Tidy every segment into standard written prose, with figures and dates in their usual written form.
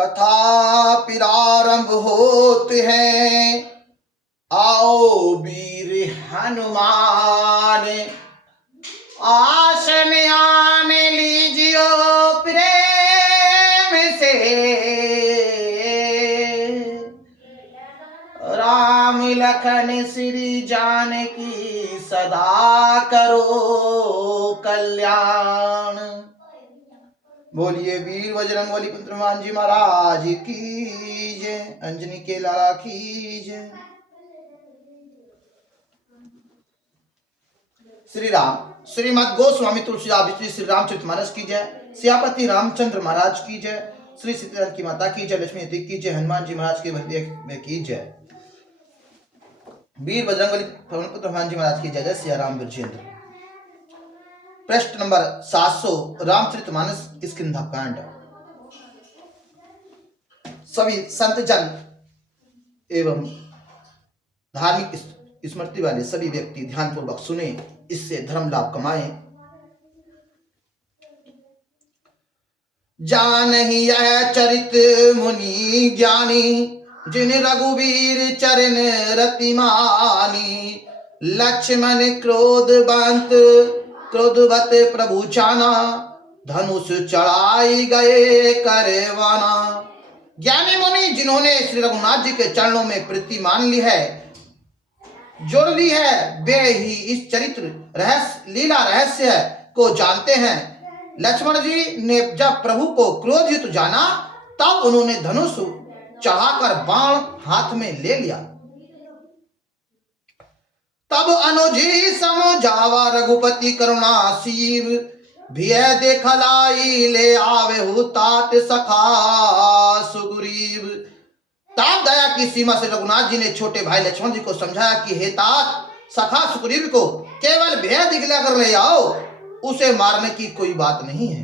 कथा प्रारंभ होते हैं। आओ वीर हनुमान, आसन आन लीजियो प्रेम से। राम लखन श्री जानकी सदा करो कल्याण। बोलिए वीर बजरंगबली पुत्र हनुमान जी महाराज की जय। अंजनी के लाला की जय। श्री राम श्रीमद गोस्वामी तुलसीदास श्री रामचरितमानस की जय। सियापति रामचंद्र महाराज की जय। श्री सीताराम की माता की जय। लक्ष्मी देवी की जय। हनुमान जी महाराज के में की जय। वीर बजरंगबली पुत्र हनुमान जी महाराज की जय। जय सिया राम विजेंद्र। पृष्ठ नंबर 700 रामचरितमानस किष्किंधा-कांड। सभी संत जन एवं धार्मिक स्मृति वाले सभी व्यक्ति ध्यान पूर्वक सुने, इससे धर्म लाभ कमाएं। जानहि यह चरित मुनि ज्ञानी, जिन रघुवीर चरण रति मानी। लक्ष्मण क्रोधवत प्रभु चाना, धनुष चढ़ाई गए करवाना। ज्ञानी मुनि जिन्होंने श्री रघुनाथ जी के चरणों में प्रीति मान ली है, जोड़ ली है, वे ही इस चरित्र लीला रहस्य को जानते हैं। लक्ष्मण जी ने जब प्रभु को क्रोधित जाना, तब उन्होंने धनुष चढ़ाकर बाण हाथ में ले लिया। तब अनुजी समझावा रघुपति करुणासीव, भिय देखलाई ले आवे हु तात सखा सुग्रीव। तब दया की सीमा से रघुनाथ जी ने छोटे भाई लक्ष्मण जी को समझाया कि हे तात सखा सुग्रीव को केवल भय दिखला कर ले आओ, उसे मारने की कोई बात नहीं है,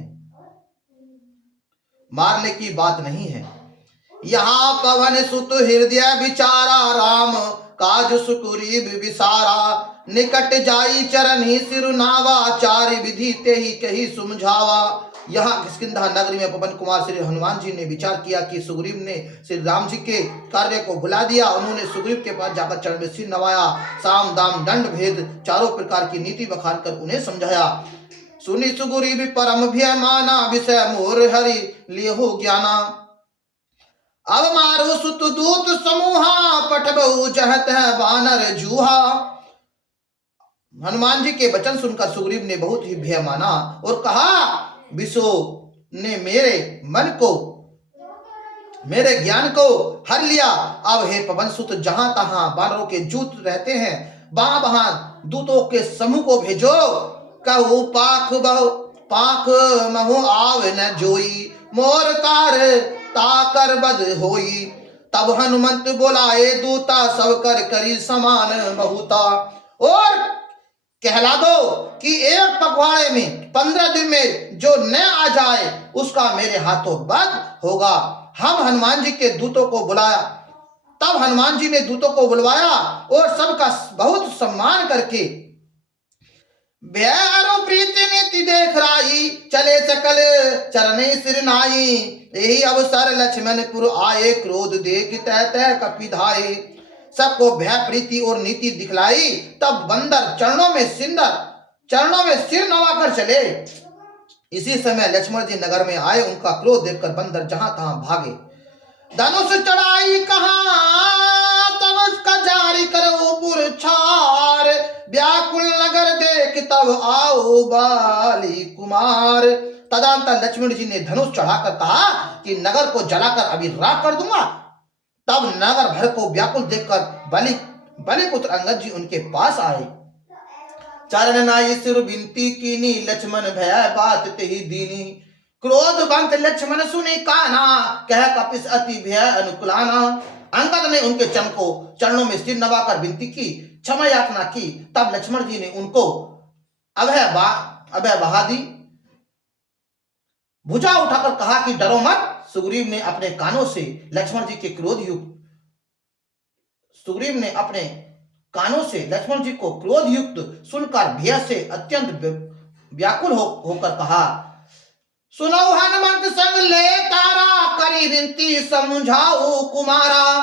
मारने की बात नहीं है। यहाँ पवन सुत हृदय विचारा, राम काज सुग्रीव विसारा। निकट जाई चरण ही सिरुनावा, चारि विधि ते ही कही समझावा। यहाँ किष्किंधा नगरी में पवन कुमार श्री हनुमान जी ने विचार किया कि सुग्रीव ने श्री राम जी के कार्य को भुला दिया। उन्होंने सुग्रीव के पास जाकर चरण में सिर नवाया, साम दाम दंड भेद चारों प्रकार की नीति बखान कर उन्हें समझाया। सुनी सुग्रीव परम भय माना, विषय मोर हरि लियो ज्ञाना। अब मारो सुत दूत समूहा, पठबहु जहत है वानर जूहा। हनुमान जी के वचन सुनकर सुग्रीव ने बहुत ही भय माना और कहा, विषो ने मेरे मन को, मेरे ज्ञान को हर लिया। अब हे पवन सुत, जहां तहां वानरों के जूत रहते हैं, वहां वहां दूतों के समूह को भेजो। कहू पाख महु आव न जोई, मोर कार ताकर बद होई। तब हनुमंत बोलाए दूता, सब कर करी समान बहुता। और कहला दो कि एक पखवाड़े में 15 दिन में जो न आ जाए, उसका मेरे हाथों वध होगा। हम हनुमान जी के दूतों को बुलाया। तब हनुमान जी ने दूतों को बुलवाया और सबका बहुत सम्मान करके भैरो प्रीति नीति देख राई, चले सकल चरणे सिर नाई। यही अवसर लक्ष्मणपुर आए, क्रोध देख तह तह कपिधाए। सबको भय प्रीति और नीति दिखलाई। तब बंदर चरणों में सिर नवाकर चले। इसी समय लक्ष्मण जी नगर में आए। उनका क्रोध देखकर बंदर जहां तहां भागे। धनुष चढ़ाई कहां, तब उसका जारी करो पुरछार। व्याकुल नगर देख तब आओ बाली कुमार। तदंतर लक्ष्मण जी ने धनुष चढ़ाकर कहा कि नगर को जलाकर अभी राख कर दूंगा। तब नगर भर को व्याकुल देखकर बलि पुत्र अंगद जी उनके पास आए। चरण नाई सिर विनती कीनी, लक्ष्मण भय बात तेहि दीनी। क्रोध बंत लक्ष्मण सुने काना, कह कपिस अति भय अनुकुलाना। अंगद ने उनके चरणों में सिर नवाकर विनती की, क्षमा याचना की। तब लक्ष्मण जी ने उनको अभय बहा दी। भुजा उठाकर कहा कि डरो मत। सुग्रीव ने अपने कानों से लक्ष्मण जी को क्रोध युक्त सुनकर भय से अत्यंत व्याकुल होकर कहा, सुनो हनुमंत संग ले तारा, करी विनती समझाओ कुमारा।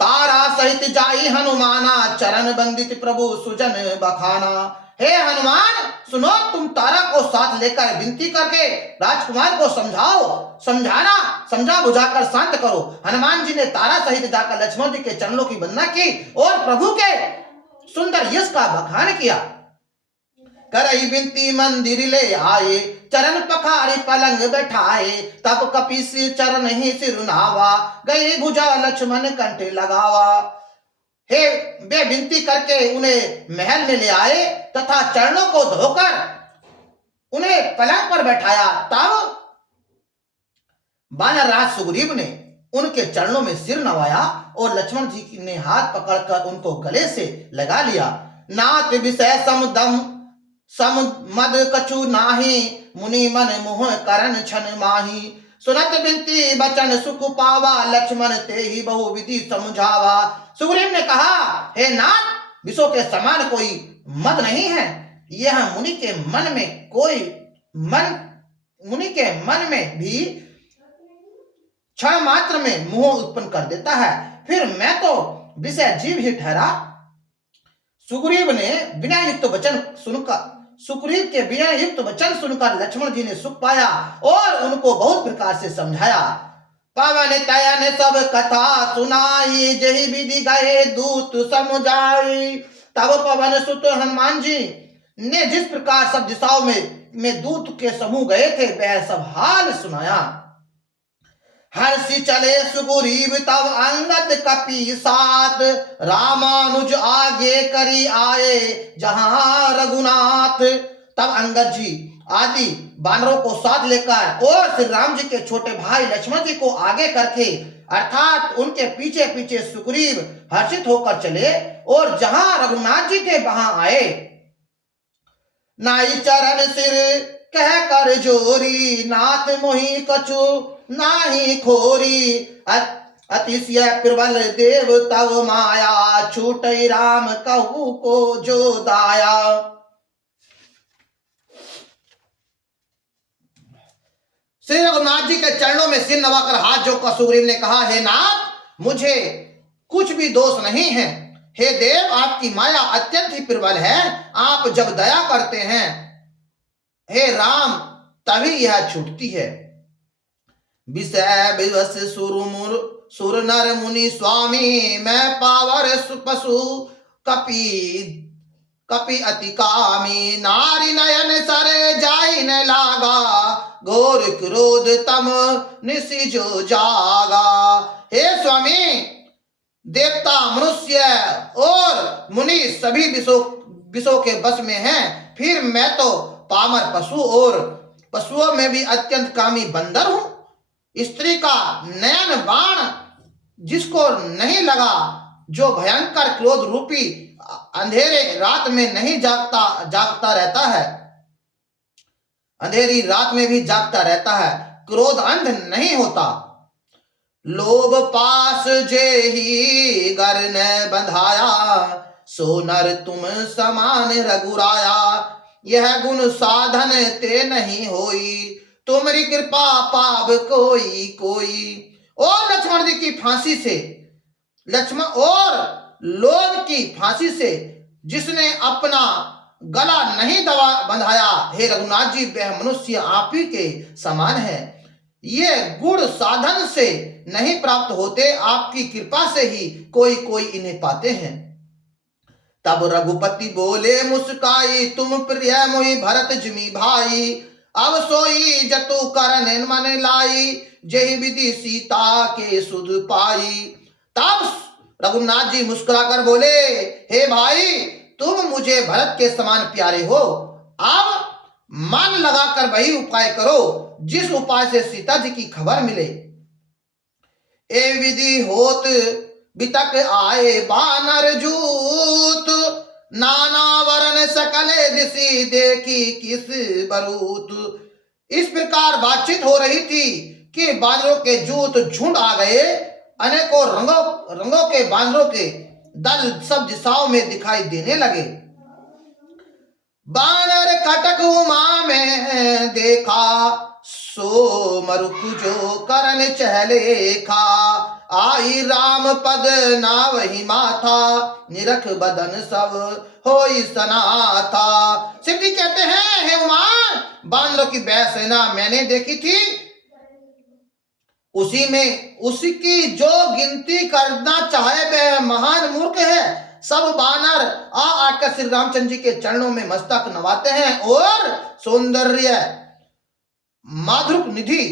तारा सहित जाई हनुमाना, चरण बंदित प्रभु सुजन बखाना। हे हनुमान सुनो, तुम तारा को साथ लेकर विनती करके राजकुमार को समझाओ, समझाना, समझा बुझाकर शांत करो। हनुमान जी ने तारा सहित जाकर लक्ष्मण जी के चरणों की वंदना की और प्रभु के सुंदर यश का बखान किया। करई बिनती मंदिर ले आए, चरण पखारी पलंग बैठाए। तब कपीस चरण ही सिर नावा, गई भुजा लक्ष्मण कंठे लगावा। हे वे विनती करके उन्हें महल में ले आए तथा चरणों को धोकर उन्हें पलंग पर बैठाया। तब वानर राज सुग्रीव ने उनके चरणों में सिर नवाया और लक्ष्मण जी ने हाथ पकड़कर उनको गले से लगा लिया। नाथ विषय समदम सम मद कछु नाही, मुनि मन मोह करन छन माही। सुनत बिनती बचन सुख पावा, लक्ष्मण ते ही बहु विधि समझावा। सुग्रीव ने कहा, हे नाथ विषों के समान कोई मद नहीं है। यह मुनि के मन में भी क्षण मात्र में मोह उत्पन्न कर देता है, फिर मैं तो विषय जीव ही ठहरा। सुग्रीव के बिना युक्त वचन सुनकर लक्ष्मण जी ने सुख पाया और उनको बहुत प्रकार से समझाया। पवन तयन सब कथा सुनाई, जही विधि गए दूत समझाई। तब पवन सुत हनुमान जी ने जिस प्रकार सब दिशाओं में दूत के समूह गए थे वह सब हाल सुनाया। हर्षि चले सुग्रीव तब अंगद कपि साथ, रामानुज आगे करी आए जहां रघुनाथ। तब अंगद जी आदि बानरों को साथ लेकर और श्री राम जी के छोटे भाई लक्ष्मण जी को आगे करके अर्थात उनके पीछे पीछे सुग्रीव हर्षित होकर चले और जहां रघुनाथ जी थे वहां आए। नाई चरण सिर कह कर जोरी, नाथ मोहि कछु नाही खोरी। अतिशय प्रबल देव तव माया, छूटई राम कहू को जो दाया। श्री रघुनाथ जी के चरणों में सिर नवाकर हाथ जोड़कर सुग्रीव ने कहा, हे नाथ मुझे कुछ भी दोष नहीं है। हे देव आपकी माया अत्यंत ही प्रबल है, आप जब दया करते हैं हे राम तभी यह छूटती है। विषय विवश सुर नर मुनि स्वामी, मैं पावर पशु कपि अति कामी। नारी नयन सर जाई न लागा, घोर क्रोध तम निशि जो जागा। हे स्वामी देवता मनुष्य और मुनि सभी विषों के बस में हैं, फिर मैं तो पामर पशु और पशुओं में भी अत्यंत कामी बंदर हूं। स्त्री का नयन बाण जिसको नहीं लगा, जो भयंकर क्रोध रूपी अंधेरे रात में नहीं जागता रहता है, अंधेरी रात में भी जागता रहता है, क्रोध अंध नहीं होता। लोभ पास जे ही गर न बंधाया, सो नर तुम समान रघुराया। यह गुण साधन ते नहीं होई, तुम्हारी कृपा पाव कोई कोई। और लक्ष्मण जी की फांसी से, लक्ष्मण और लोभ की फांसी से जिसने अपना गला नहीं बंधाया, हे रघुनाथ जी वह मनुष्य आप ही के समान है। ये गुण साधन से नहीं प्राप्त होते, आपकी कृपा से ही कोई कोई इन्हें पाते हैं। तब रघुपति बोले मुस्काई, तुम प्रिय मोहि भरत जिमि भाई। अब सोई जतु करन मन लाई, जय विधि सीता के सुध पाई। तब रघुनाथ जी मुस्कुराकर बोले, हे भाई तुम मुझे भरत के समान प्यारे हो, अब मन लगाकर वही उपाय करो जिस उपाय से सीता जी की खबर मिले। ए विधि होत बितक आए बानर जूत, नाना वरण सकले दिशि देखी किस बरूत। इस प्रकार बातचीत हो रही थी कि बानरों के जूत झुंड आ गए, अनेकों रंगों के बानरों के दल सब दिशाओं में दिखाई देने लगे। बानर कटक उमान में देखा, सो मरुक जो करन चहले खा। आई राम पद ना वही माथा, निरख बदन सब होई सना था। शिव जी कहते हैं, हे उमा, बानरों की वह सेना मैंने देखी थी, उसी में उसकी जो गिनती करना चाहे वह महान मूर्ख है। सब बानर आकर श्री रामचंद्र जी के चरणों में मस्तक नवाते हैं और सौंदर्य माधुर्य निधि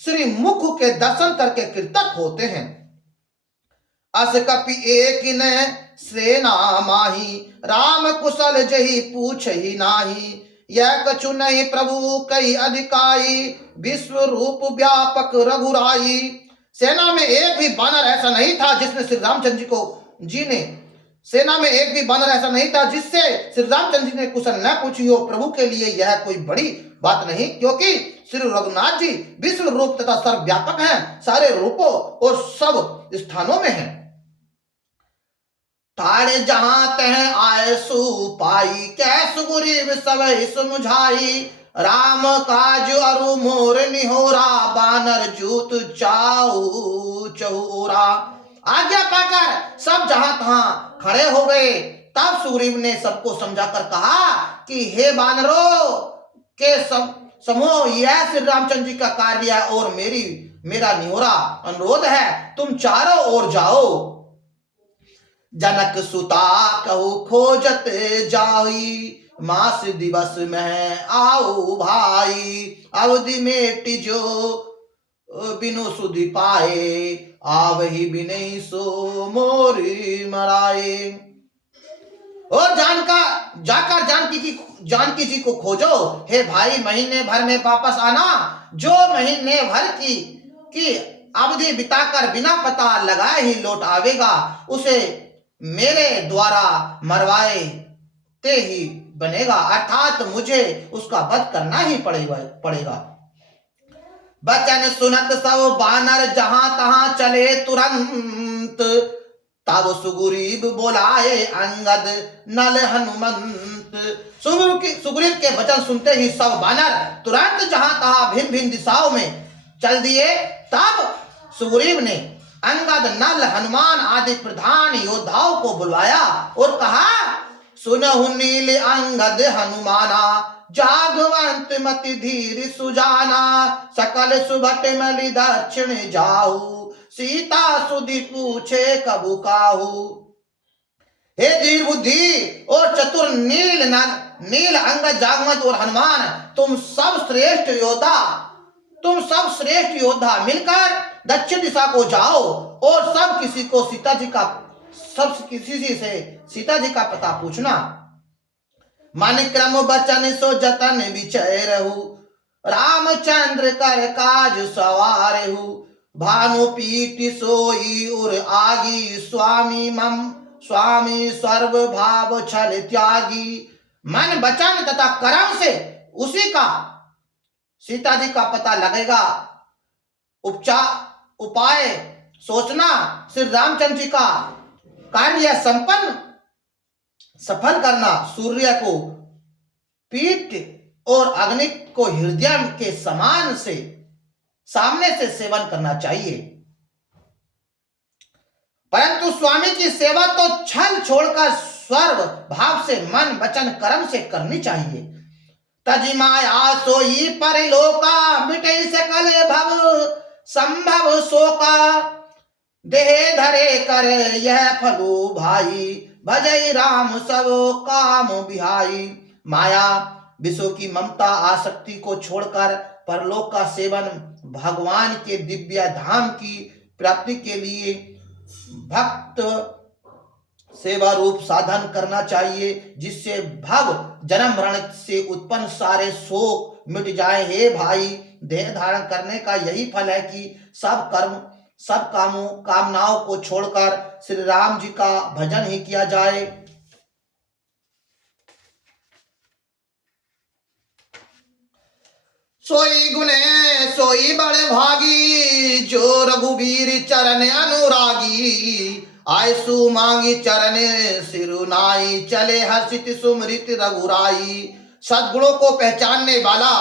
श्री मुख के दर्शन करके कृतज्ञ होते हैं। अस कपि एक न सेना माही, राम कुशल जही पूछ ही नाही। यह कछु नहीं प्रभु कई अधिकाई, विश्व रूप व्यापक रघुराई। सेना में एक भी बानर ऐसा नहीं था जिसने श्री रामचंद्र जी ने सेना में एक भी बानर ऐसा नहीं था जिससे श्री रामचंद्र जी ने कुशल न पूछी हो। प्रभु के लिए यह कोई बड़ी बात नहीं, क्योंकि श्री रघुनाथ जी विश्व रूप तथा सर्वव्यापक हैं, सारे रूपों और सब स्थानों में हैं। ताड़े जहां तह आए सुपाई, कैस गुरीब सबहि सुमुझाई। राम काज अरु मोर निहोरा, बानर जूत चाऊ चहुरा। आज्ञा पाकर सब जहां तहां खड़े हो गए। तब सुग्रीव ने सबको समझाकर कहा कि हे बानरों के समूह, यह श्री रामचंद्र जी का कार्य है और मेरा निहोरा अनुरोध है, तुम चारों ओर जाओ। जनक सुता कहु खोजत जाई, मास दिवस में आओ भाई। अवधि में टिजो बिनु सुधि पाए, आवही बिनई सो मोरी मराए। और जाकर जानकी जी को खोजो। हे भाई, महीने भर में वापस आना। जो महीने भर की अवधि बिताकर बिना पता लगाए ही लौट आवेगा, उसे मेरे द्वारा मरवाए ते ही बनेगा, अर्थात मुझे उसका वध करना ही पड़ेगा। बचन सुनत सब बानर जहां तहां चले तुरंत, तब सुग्रीव बोलाए अंगद नल हनुमंत। सुग्रीव के वचन सुनते ही सब बानर तुरंत जहां तहां भिन्न भिन्न दिशाओं में चल दिए। तब सुग्रीव ने अंगद नल हनुमान आदि प्रधान योद्धाओं को बुलवाया और कहा, सुनहु नील अंगद हनुमाना, जागवंत मति धीर सुजाना। सकल सुभट मलि दक्षिण जाऊ, सीता सुधि पूछे कबू काहू। हे धीर बुद्धि और चतुर नील अंगद जागवंत और हनुमान, तुम सब श्रेष्ठ योद्धा मिलकर दक्षिण दिशा को जाओ और सब किसी से सीता जी का पता पूछना। मन क्रम बचन सो जतन विचय रहू, रामचंद्र कर काज सवारहु। भानु पीठ सोई उर आगी, स्वामी सर्व भाव छल त्यागी। मन वचन तथा कर्म से उसी का सीता जी का पता लगेगा। उपाय सोचना, श्री रामचंद्र जी का कार्य सफल करना। सूर्य को पीठ और अग्नि को हृदय के समान से सामने से सेवन करना चाहिए, परंतु स्वामी की सेवा तो छल छोड़कर सर्व भाव से मन वचन कर्म से करनी चाहिए। तजी माया सोई परलोका, मिटे सकल भव संभव शोका। देह धरे कर यह फलू भाई, भजई राम सब काम बिहाई। माया विषयों की ममता आसक्ति को छोड़कर परलोक का सेवन, भगवान के दिव्य धाम की प्राप्ति के लिए भक्त सेवा रूप साधन करना चाहिए, जिससे भव जन्म मरण से उत्पन्न सारे शोक मिट जाए। हे भाई, देह धारण करने का यही फल है कि सब कामनाओं को छोड़कर श्री राम जी का भजन ही किया जाए। सोई गुने सोई बड़े भागी, जो रघुवीर चरण अनुरागी। आयसु मांगी चरण सिरुनाई, चले हर्षित सुमृत रघुराई। सद्गुणों को पहचानने वाला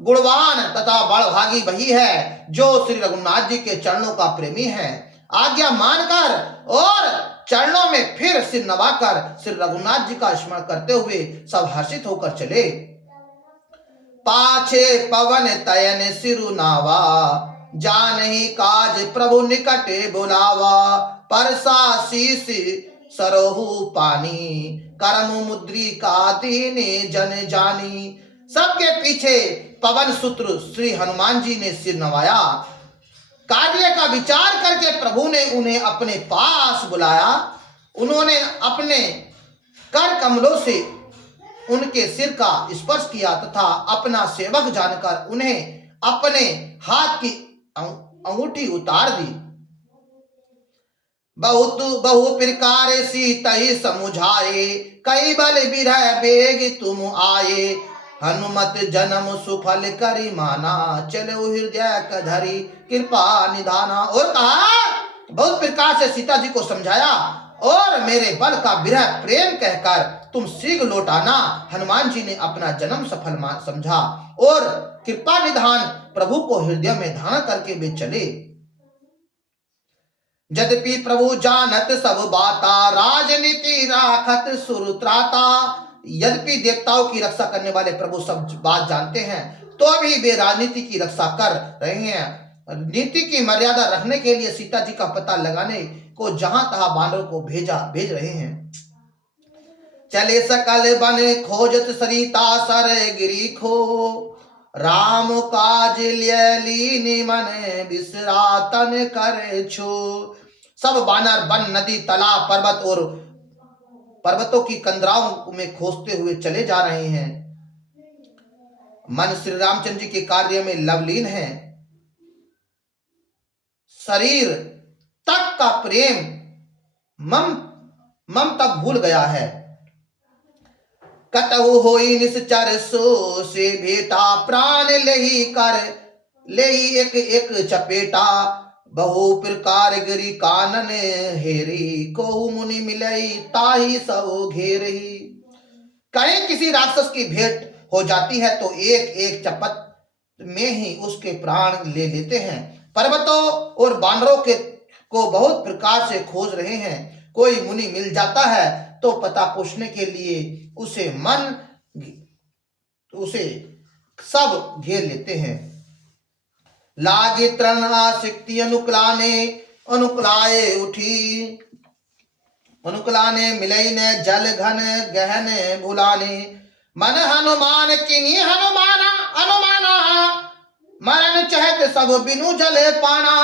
गुणवान तथा बड़भागी वही है जो श्री रघुनाथ जी के चरणों का प्रेमी है। आज्ञा मानकर और चरणों में फिर सिर नवाकर श्री रघुनाथ जी का स्मरण करते हुए सब हर्षित होकर चले। पाछे पवन तयन सिरु नावा, जानहि काज प्रभु निकटे बुलावा। परसा शीस सरोहु पानी, करम मुद्रिका दीने जन जानी। सबके पीछे पवन सूत्र श्री हनुमान जी ने सिर नवाया। कार्य का विचार करके प्रभु ने उन्हें अपने पास बुलाया। उन्होंने अपने कर कमलों से उनके सिर का स्पर्श किया तथा अपना सेवक जानकर उन्हें अपने हाथ की अंगूठी उतार दी। बहुत बहु प्रकार सीतहि समुझाए, कई बल बिरह बेग तुम आए। हनुमत जन्म सुफल करी माना, चलो हृदय कधरी कृपा निधाना। और कहा बहुत प्रकार से सीता जी को समझाया और मेरे बल का विरह प्रेम कहकर तुम शीघ्र लौट आना। हनुमान जी ने अपना जन्म सफल समझा और कृपा निधान प्रभु को हृदय में धारण करके वे चले। यद्यपि प्रभु जानत सब बाता, राजनीति राखत सुरत्राता। यद्यपि देवताओं की रक्षा करने वाले प्रभु सब बात जानते हैं, तो अभी वे राजनीति की रक्षा कर रहे हैं। नीति की मर्यादा रखने के लिए सीता जी का पता लगाने को जहां तहां बानरों को भेज रहे हैं। चले सकल बन खोजत सरिता, सर गिरी खो। राम काज लीनी मन, बिसरा तन करे छो। सब बानर वन, नदी, तालाब, पर्वत और पर्वतों की कंदराओं में खोजते हुए चले जा रहे हैं। मन श्री रामचंद्र जी के कार्य में लवलीन है। शरीर तक का प्रेम मम तक भूल गया है। कतहु होई निश्चर सो से भेटा, प्राण लेही कर लेही एक एक चपेटा। बहु प्रकार गिरी कानन हेरी, को मुनि मिलई ताही सब घेरही। कहीं किसी राक्षस की भेंट हो जाती है तो एक एक चपत में ही उसके प्राण ले लेते हैं। पर्वतों और बानरों को बहुत प्रकार से खोज रहे हैं। कोई मुनि मिल जाता है तो पता पूछने के लिए उसे सब घेर लेते हैं। लागे तृण आसक्ति अनुकलाए उठी, अनुकलाने मिलई ने जल घन गहन भुलाने। मन हनुमान किनी हनुमाना अनुमाना, मरण चहत सब बिनु जले पाना।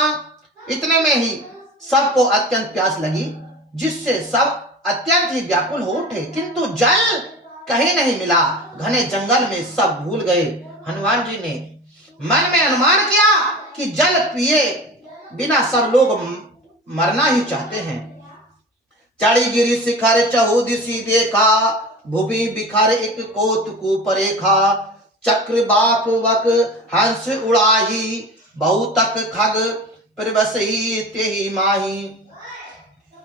इतने में ही सबको अत्यंत प्यास लगी, जिससे सब अत्यंत ही व्याकुल हो उठे, किंतु जल कहीं नहीं मिला। घने जंगल में सब भूल गए। हनुमान जी ने मन में अनुमान किया कि जल पिए बिना सब लोग मरना ही चाहते हैं। चढ़ी गिरी शिखर चहु दिशि देखा, भूमि बिखर एक कोतकु परेखा। चक्र बाक वक हंस उड़ाही, बहुतक खग प्रवसई तेहि माही।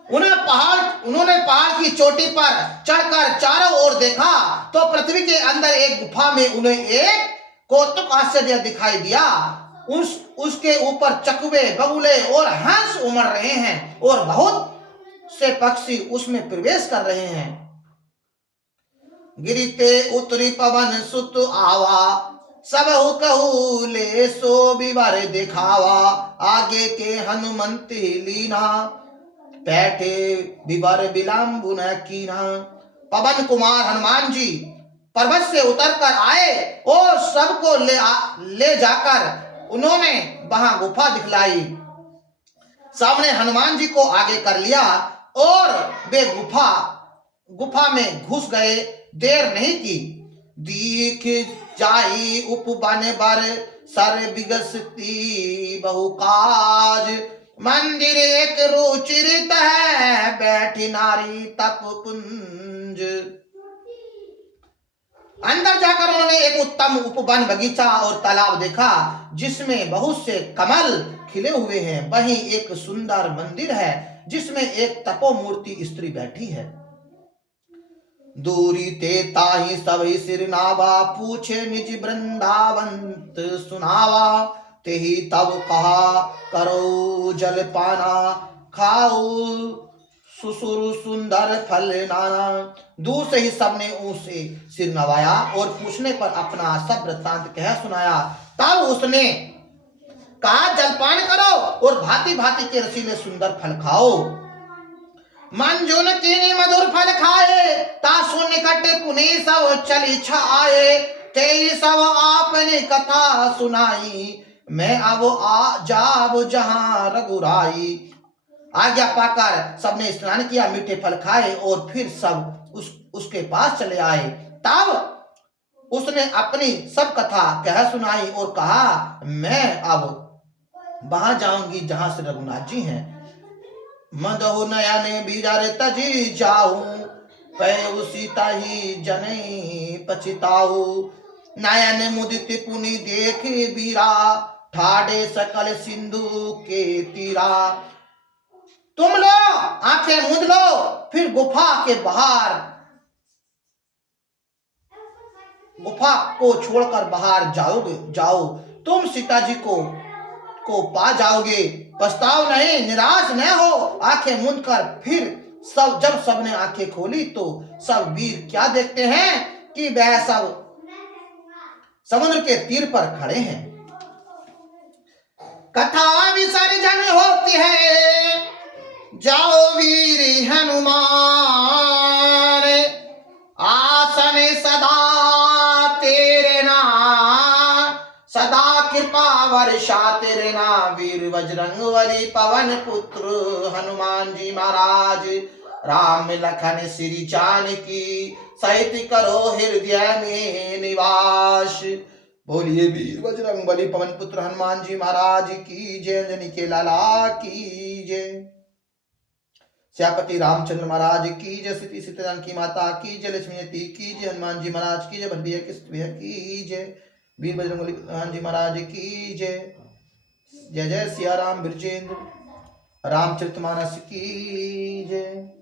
उन्होंने पहाड़ की चोटी पर चढ़कर चारों ओर देखा तो पृथ्वी के अंदर एक गुफा में उन्हें एक कौतुक आश्चर्य दिखाई दिया। उसके ऊपर चकवे, बगुले और हंस उमड़ रहे हैं और बहुत से पक्षी उसमें प्रवेश कर रहे हैं। गिरिते उतरी पवन सुत आवा, सबहु कहू ले सो विवर दिखावा। आगे के हनुमंती लीना, बैठे विवर विलंब न कीना। पवन कुमार हनुमान जी पर्वत से उतरकर आए और सबको ले जाकर उन्होंने वहां गुफा दिखलाई। सामने हनुमान जी को आगे कर लिया और वे गुफा में घुस गए। देर नहीं की, दीख जाई उपवन बर, सर विगसती बहुकाज। मंदिर एक रुचिरित है, बैठी नारी तप कुंज। अंदर जाकर उन्होंने एक उत्तम उपवन, बगीचा और तालाब देखा जिसमें बहुत से कमल खिले हुए हैं। वहीं एक सुंदर मंदिर है जिसमें एक तपोमूर्ति स्त्री बैठी है। दूरी ते ताहि सबहि सिर नावा, पूछे निज वृंदावंत सुनावा। तेहि तब कहा करो जल पाना, खाओ सुसुर सुंदर फल नाना। दूर से ही सबने उसे सिर नवाया और पूछने पर अपना सब वृत्तांत कह सुनाया। तब उसने कहा जलपान करो और भांति भांति के रसीले सुंदर फल खाओ। मंजुन कीनी मधुर फल खाए, तासु निकट पुनि सब चली छाए। तेई सब आपने कथा सुनाई, मैं अब आ जाब जहां रघुराई। आज्ञा पाकर सबने स्नान किया, मीठे फल खाए और फिर सब उसके पास चले आए। तब उसने अपनी सब कथा कह सुनाई और कहा मैं अब वहां जाऊंगी जहां से रघुनाथ जी हैं। मदहु नयने बीजारे तजी जाऊं, पै सीता ही जने पछिताऊ। नयन मुदित पुनि देखे बीरा, ठाडे सकल सिंधु के तीरा। तुम लो आंखें मूंद लो, फिर गुफा के बाहर, गुफा को छोड़कर बाहर जाओ। तुम सीता जी को पा जाओगे, पछताओ नहीं, निराश न हो। आंखें मूंद कर फिर जब सबने आंखें खोली तो सब वीर क्या देखते हैं कि वह सब समुद्र के तीर पर खड़े हैं। कथा विसर्जन होती है, जाओ वीर हनुमान, आसन सदा तेरे नाम, सदा कृपा वर्षा तेरे नाम। वीर बजरंग बली पवन पुत्र हनुमान जी महाराज, राम लखन श्री जानकी सहित करो हृदय में निवास। बोलिए वीर बजरंग बली पवन पुत्र हनुमान जी महाराज की जय। अंजनी के लाला की जय। श्यापति रामचंद्र महाराज की जय। सीता सीताराम की माता की जय। लक्ष्मी की जय। हनुमान जी महाराज की जय। भैया की जय। वीर बजरंग बली हनुमान जी महाराज की जय। जय जय सिया राम बिरजेंद्र रामचरितमानस की जय।